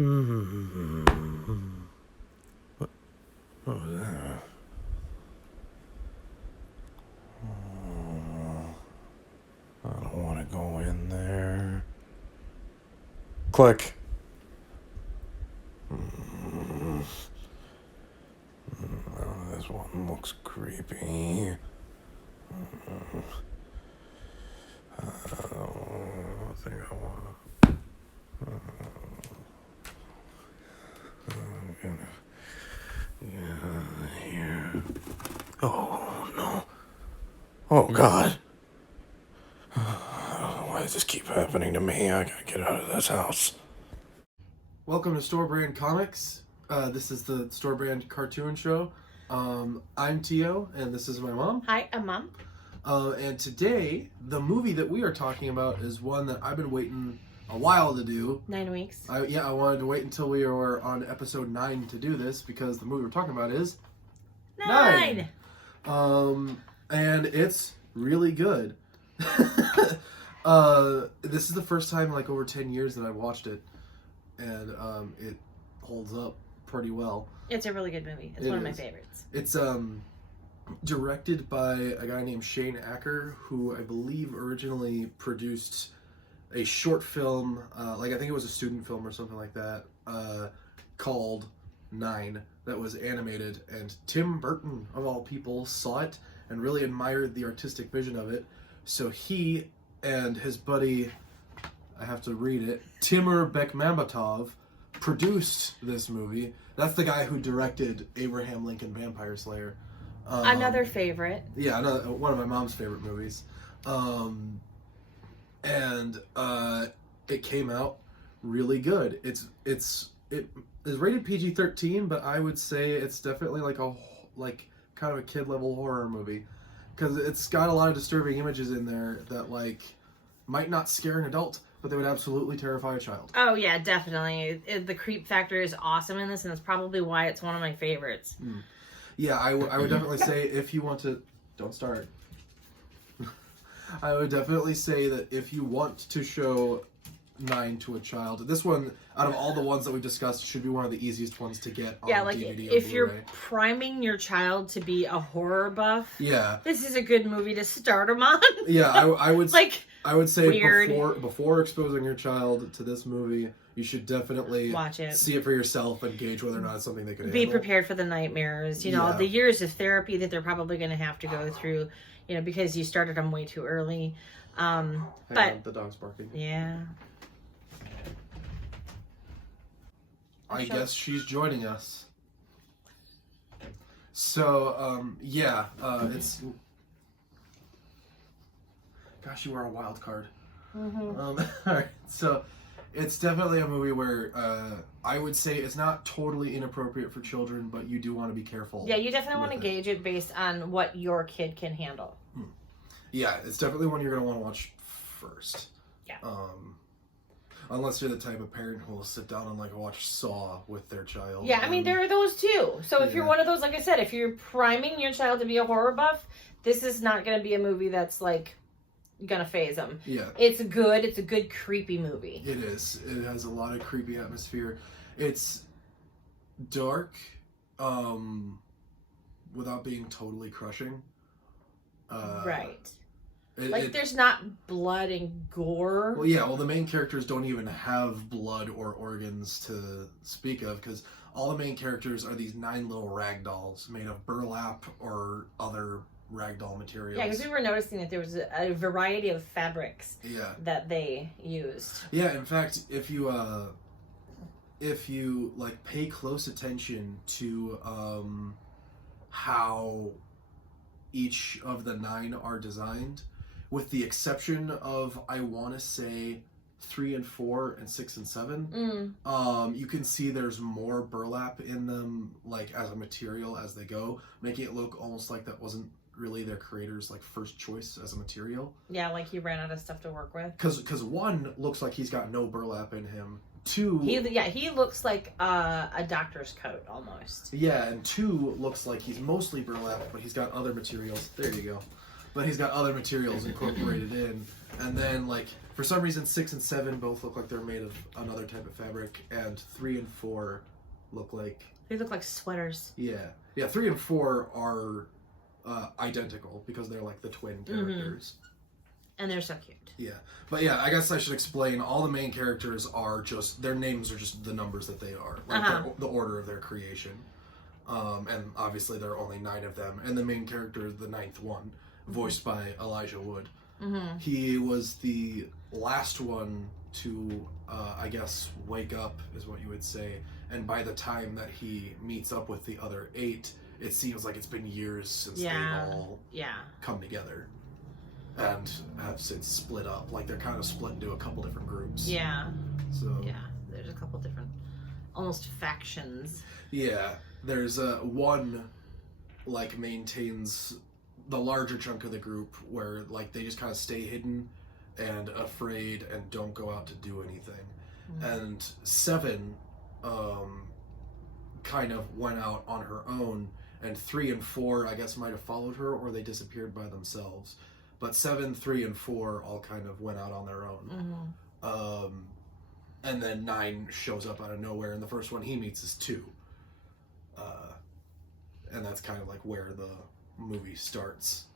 What was that? I don't want to go in there. Click. This one looks creepy. I don't think I want to. Here. Oh, no. Oh, God. Why does this keep happening to me? I gotta get out of this house. Welcome to Store Brand Comics. This is the Store Brand Cartoon Show. I'm Tio, and this is my mom. Hi, I'm Mom. And today, the movie that we are talking about is one that I've been waiting a while to do. 9 weeks. I wanted to wait until we were on episode 9 to do this because the movie we're talking about is 9. And it's really good. This is the first time like over 10 years that I've watched it, and it holds up pretty well. It's a really good movie. It's one of my favorites. It's directed by a guy named Shane Acker, who I believe originally produced a short film, like I think it was a student film or something like that, called 9, that was animated, and Tim Burton, of all people, saw it and really admired the artistic vision of it, so he and his buddy, I have to read it, Timur Bekmambetov, produced this movie. That's the guy who directed Abraham Lincoln Vampire Slayer. Another favorite. Yeah, one of my mom's favorite movies. And it came out really good. It is rated PG-13, but I would say it's definitely like kind of a kid level horror movie, because it's got a lot of disturbing images in there that like might not scare an adult, but they would absolutely terrify a child. Oh yeah, definitely. The creep factor is awesome in this, and that's probably why it's one of my favorites. Yeah, I would definitely say if you want to... Don't start. I would definitely say that if you want to show 9 to a child, this one, out of all the ones that we discussed, should be one of the easiest ones to get on DVD if or you're Blu-ray. priming your child to be a horror buff, Yeah. this is a good movie to start them on. Yeah, I would... I would say weird. before exposing your child to this movie, you should definitely watch it, see it for yourself, and gauge whether or not it's something they could be handle. prepared for the nightmares. You know, the years of therapy that they're probably going to have to go through. You know, because you started them way too early. Hang on, the dog's barking. Yeah. I guess she's joining us. So, it's... Gosh, you are a wild card. Alright, so it's definitely a movie where I would say it's not totally inappropriate for children, but you do want to be careful. Yeah, you definitely want to gauge it based on what your kid can handle. Yeah, it's definitely one you're going to want to watch first. Yeah. Unless you're the type of parent who will sit down and like watch Saw with their child. Yeah, I mean, there are those too. So if you're one of those, like I said, if you're priming your child to be a horror buff, this is not going to be a movie that's like gonna phase them. Yeah. It's good. It's a good creepy movie. It is. It has a lot of creepy atmosphere. It's dark, without being totally crushing. Right. There's not blood and gore. Well, yeah. Well, the main characters don't even have blood or organs to speak of, because all the main characters are these 9 little rag dolls made of burlap or other ragdoll materials. Yeah, because we were noticing that there was a variety of fabrics that they used. Yeah, in fact, if you like pay close attention to how each of the 9 are designed, with the exception of, I want to say, 3 and 4 and 6 and 7, you can see there's more burlap in them, like as a material as they go, making it look almost like that wasn't really their creator's like first choice as a material. Yeah, like he ran out of stuff to work with. Because 1 looks like he's got no burlap in him. 2, he looks like a doctor's coat almost. Yeah, and 2 looks like he's mostly burlap, but he's got other materials. There you go. but he's got other materials incorporated in. And then, like, for some reason, 6 and 7 both look like they're made of another type of fabric, and 3 and 4 look like... They look like sweaters. Yeah. 3 and 4 are identical, because they're, like, the twin characters. And they're so cute. Yeah. But yeah, I guess I should explain, all the main characters are just, their names are just the numbers that they are. Like, the order of their creation. And obviously there are only 9 of them. And the main character is the 9th one, voiced by Elijah Wood. He was the last one to, I guess, wake up, is what you would say. And by the time that he meets up with the other 8, it seems like it's been years since they've all come together. And have since split up. Like, they're kind of split into a couple different groups. Yeah. So. Yeah, there's a couple different, almost factions. Yeah. There's one, like, maintains the larger chunk of the group where, like, they just kind of stay hidden and afraid and don't go out to do anything. And 7 kind of went out on her own, and 3 and 4, I guess, might have followed her, or they disappeared by themselves. But 7, 3, and 4 all kind of went out on their own. And then 9 shows up out of nowhere, and the first one he meets is 2. And that's kind of like where the movie starts.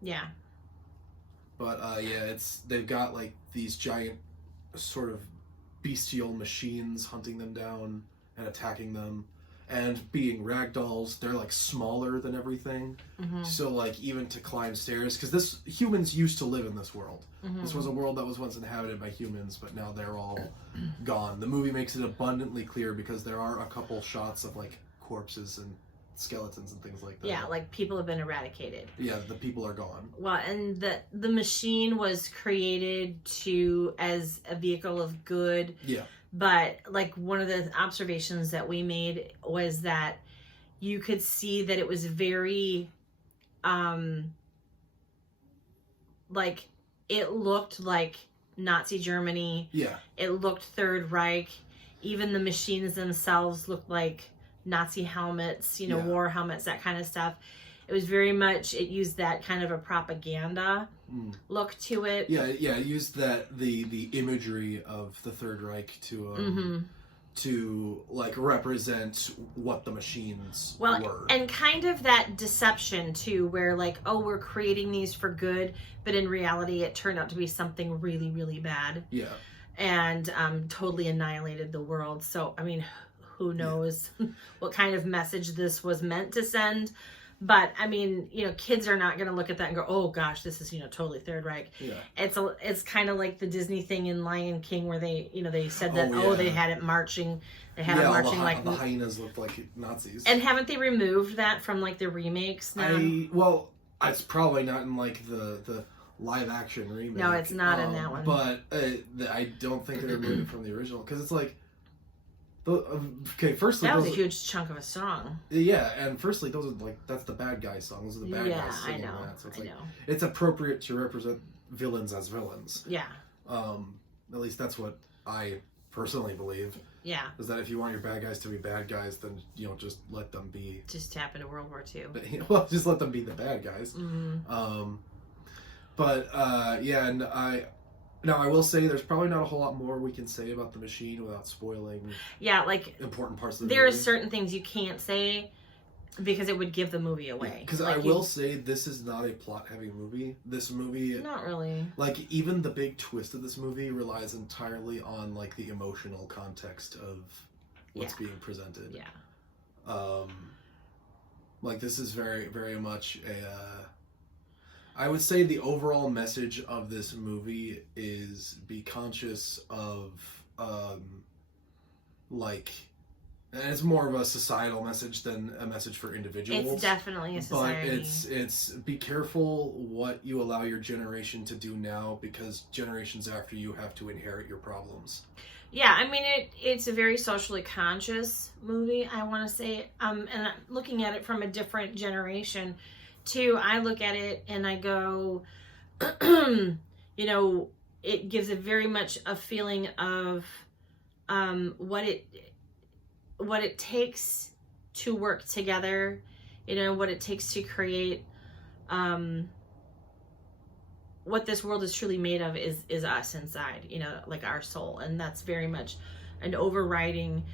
Yeah. But yeah, they've got like these giant sort of bestial machines hunting them down and attacking them. And being ragdolls, they're like smaller than everything. So like even to climb stairs, because humans used to live in this world. This was a world that was once inhabited by humans, but now they're all gone. The movie makes it abundantly clear because there are a couple shots of like corpses and skeletons and things like that. Yeah, like people have been eradicated. Yeah, the people are gone. Well, and the machine was created as a vehicle of good. Yeah. But like one of the observations that we made was that you could see that it was very like it looked like Nazi Germany. Yeah. It looked Third Reich. Even the machines themselves looked like Nazi helmets, war helmets, that kind of stuff. It was very much, it used that kind of a propaganda look to it. Yeah, it used the imagery of the Third Reich to like represent what the machines were. And kind of that deception too, where like, oh, we're creating these for good, but in reality it turned out to be something really, really bad. Yeah. And totally annihilated the world. So, I mean, who knows what kind of message this was meant to send. But I mean, kids are not going to look at that and go, "Oh gosh, this is totally Third Reich." Yeah. It's kind of like the Disney thing in Lion King where they they said that they had it marching, they had it marching like the hyenas looked like Nazis. And haven't they removed that from like the remakes now? It's probably not in like the live action remake. No, it's not in that one. But I don't think they removed it from the original because it's like. Okay, firstly, that was a huge chunk of a song. Yeah, and firstly, those are like that's the bad guy song. Those are the bad guys singing that. So it's it's appropriate to represent villains as villains. Yeah. At least that's what I personally believe. Yeah. Is that if you want your bad guys to be bad guys, then just let them be. Just tap into World War II. But, just let them be the bad guys. Yeah, and Now, I will say there's probably not a whole lot more we can say about the machine without spoiling important parts of the movie. There are certain things you can't say because it would give the movie away. Because I will say this is not a plot-heavy movie. This movie... Not really. Like, even the big twist of this movie relies entirely on, like, the emotional context of what's being presented. Yeah. Like, this is very, very much a... I would say the overall message of this movie is be conscious of, and it's more of a societal message than a message for individuals. It's definitely a society. But it's be careful what you allow your generation to do now because generations after you have to inherit your problems. Yeah, I mean, it's a very socially conscious movie, I want to say. And looking at it from a different generation... Too, I look at it and I go, it gives a very much a feeling of what it takes to work together, what it takes to create what this world is truly made of is us inside, you know, like our soul, and that's very much an overriding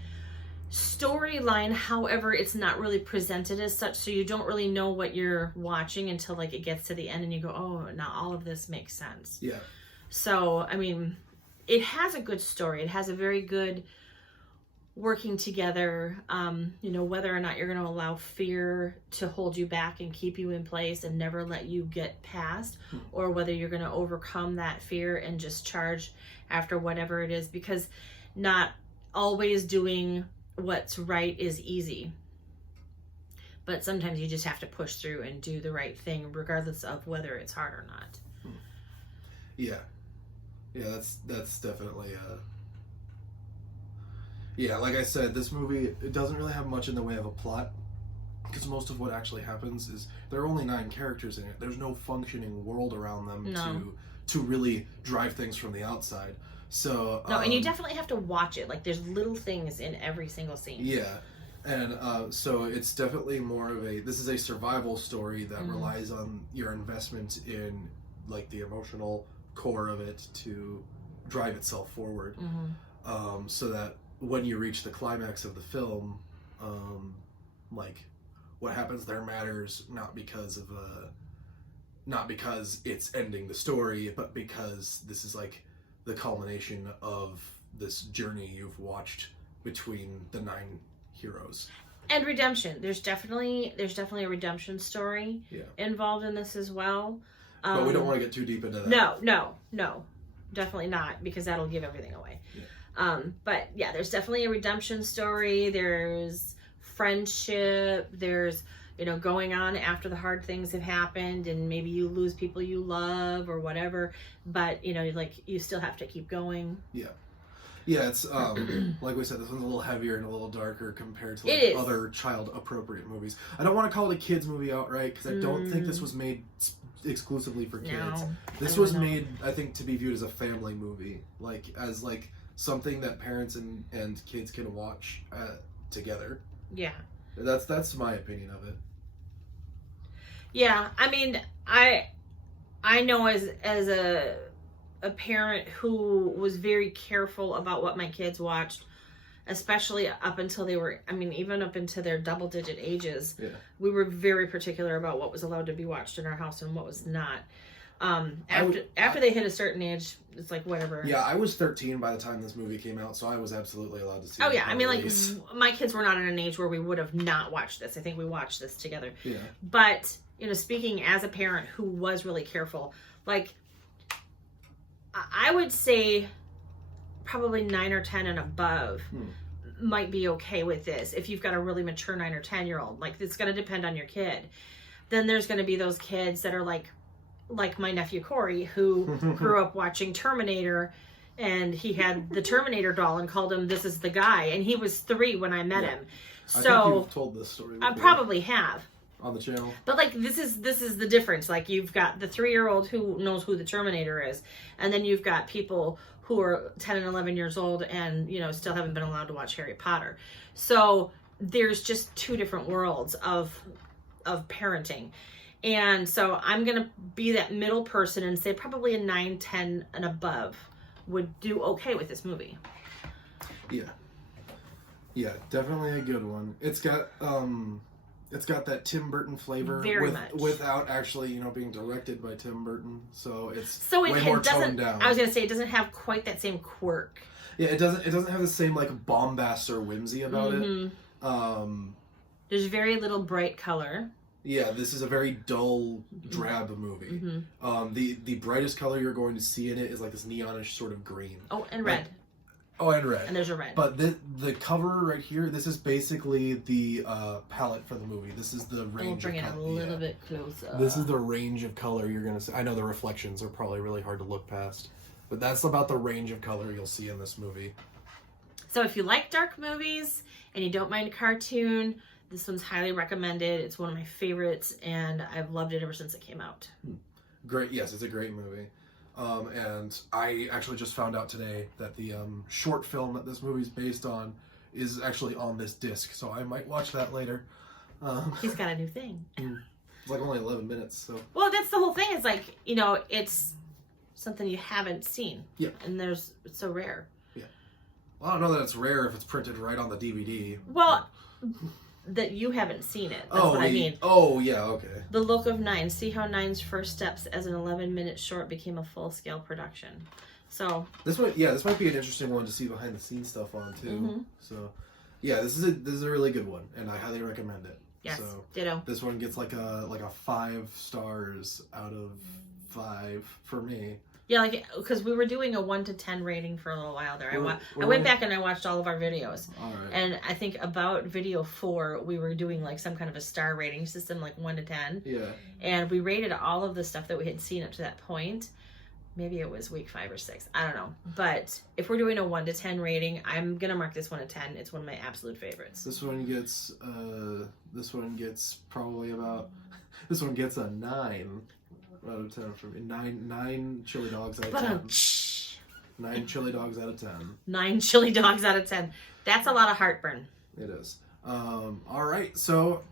storyline. However, it's not really presented as such, so you don't really know what you're watching until like it gets to the end and you go, oh, now all of this makes sense. Yeah. So I mean, it has a good story. It has a very good working together, you know, whether or not you're going to allow fear to hold you back and keep you in place and never let you get past, or whether you're going to overcome that fear and just charge after whatever it is, because not always doing what's right is easy, but sometimes you just have to push through and do the right thing regardless of whether it's hard or not. Yeah, that's definitely yeah, like I said, this movie, it doesn't really have much in the way of a plot, because most of what actually happens is there are only 9 characters in it. There's no functioning world around them to really drive things from the outside. So no, and you definitely have to watch it. Like, there's little things in every single scene. Yeah, and so it's definitely more of this is a survival story that relies on your investment in like the emotional core of it to drive itself forward, so that when you reach the climax of the film, like what happens there matters not because it's ending the story, but because this is like the culmination of this journey you've watched between the 9 heroes. And redemption. There's definitely a redemption story involved in this as well. But we don't want to get too deep into that. No, definitely not, because that'll give everything away. But yeah, there's definitely a redemption story. There's friendship. There's, you know, going on after the hard things have happened, and maybe you lose people you love or whatever. But you know, like, you still have to keep going. Yeah, it's like we said, this one's a little heavier and a little darker compared to like other child-appropriate movies. I don't want to call it a kids movie outright, because I don't think this was made exclusively for kids. No, this was made, I think, to be viewed as a family movie, like as like something that parents and kids can watch together. Yeah, that's my opinion of it. Yeah, I mean, I know as a parent who was very careful about what my kids watched, especially up until they were, I mean, even up into their double-digit ages. Yeah. We were very particular about what was allowed to be watched in our house and what was not. After they hit a certain age, it's like whatever. Yeah, I was 13 by the time this movie came out, so I was absolutely allowed to see it. Oh yeah, I mean, like, my kids were not at an age where we would have not watched this. I think we watched this together. Yeah. But, you know, speaking as a parent who was really careful, like, I would say probably 9 or 10 and above might be okay with this. If you've got a really mature 9 or 10-year-old, like, it's going to depend on your kid. Then there's going to be those kids that are like my nephew Corey, who grew up watching Terminator, and he had the Terminator doll and called him, "This is the guy," and he was 3 when I met him. So I think you've told this story before. I probably have on the channel. But like, this is the difference. Like, you've got the 3-year-old who knows who the Terminator is, and then you've got people who are 10 and 11 years old and, you know, still haven't been allowed to watch Harry Potter. So there's just 2 different worlds of parenting. And so I'm going to be that middle person and say probably a 9, 10 and above would do okay with this movie. Yeah, definitely a good one. It's got that Tim Burton flavor very much, without actually, you know, being directed by Tim Burton. So it's way more toned down. I was going to say, it doesn't have quite that same quirk. Yeah, it doesn't have the same like bombast or whimsy about it. There's very little bright color. Yeah, this is a very dull, drab movie. The brightest color you're going to see in it is like this neonish sort of green. Oh, and red. And red. And there's a red. But the cover right here, this is basically the palette for the movie. This is the range. We'll bring it a little bit closer. This is the range of color you're going to see. I know the reflections are probably really hard to look past, but that's about the range of color you'll see in this movie. So if you like dark movies and you don't mind a cartoon, this one's highly recommended. It's one of my favorites, and I've loved it ever since it came out. Great. Yes, it's a great movie. And I actually just found out today that the short film that this movie's based on is actually on this disc, so I might watch that later. He's got a new thing. It's like only 11 minutes, so. Well, that's the whole thing. It's like, you know, it's something you haven't seen. Yeah. And it's so rare. Yeah. Well, I don't know that it's rare if it's printed right on the DVD. Well, that you haven't seen it. That's what I mean. Oh, yeah, okay. The Look of Nine. See how Nine's first steps as an 11-minute short became a full-scale production. So This might be an interesting one to see behind the scenes stuff on too. Mhm. So, yeah, this is a really good one, and I highly recommend it. yes, So ditto. this one gets like a 5 stars out of 5 for me. Yeah, like because we were doing a 1 to 10 rating for a little while there. I We're- went back and I watched all of our videos, All right. and I think about video 4 we were doing like some kind of a star rating system, like 1 to 10, Yeah. and we rated all of the stuff that we had seen up to that point. Maybe it was week 5 or 6. I don't know. But if we're doing a 1 to 10 rating, I'm gonna mark this one a 10. It's one of my absolute favorites. This one gets probably about this one gets a 9 out of 10 for me. 9 chili dogs out of 10. 9 chili dogs out of 10. 9 chili dogs out of 10. That's a lot of heartburn. It is. All right. So,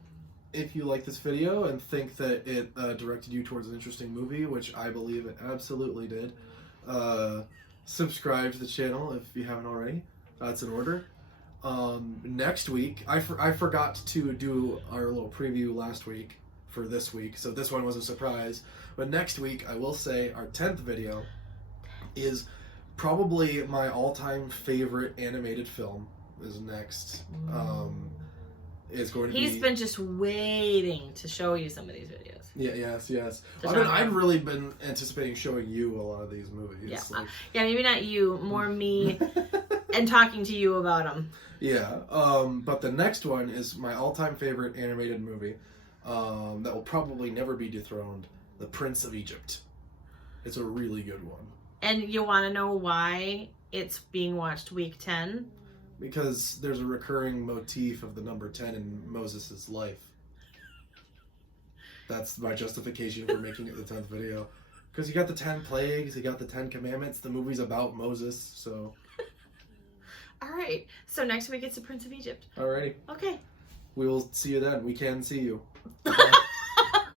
if you like this video and think that it directed you towards an interesting movie, which I believe it absolutely did, subscribe to the channel if you haven't already. That's in order. Next week, I forgot to do our little preview last week for this week, so this one was a surprise. But next week, I will say our 10th video is probably my all-time favorite animated film. Is next. Is going to He's be. been just waiting to show you some of these videos. Yeah. Yes. Just I've really been anticipating showing you a lot of these movies. Yeah. Like, Yeah, maybe not you, more me, and talking to you about them. yeah. But the next one is my all-time favorite animated movie. That will probably never be dethroned. The Prince of Egypt. It's a really good one. And you want to know why it's being watched week 10? Because there's a recurring motif of the number 10 in Moses' life. That's my justification for making it the 10th video. Because you got the 10 plagues, you got the 10 commandments, the movie's about Moses, so... All right. So next week it's the Prince of Egypt. Alrighty. Okay. We will see you then. We can see you.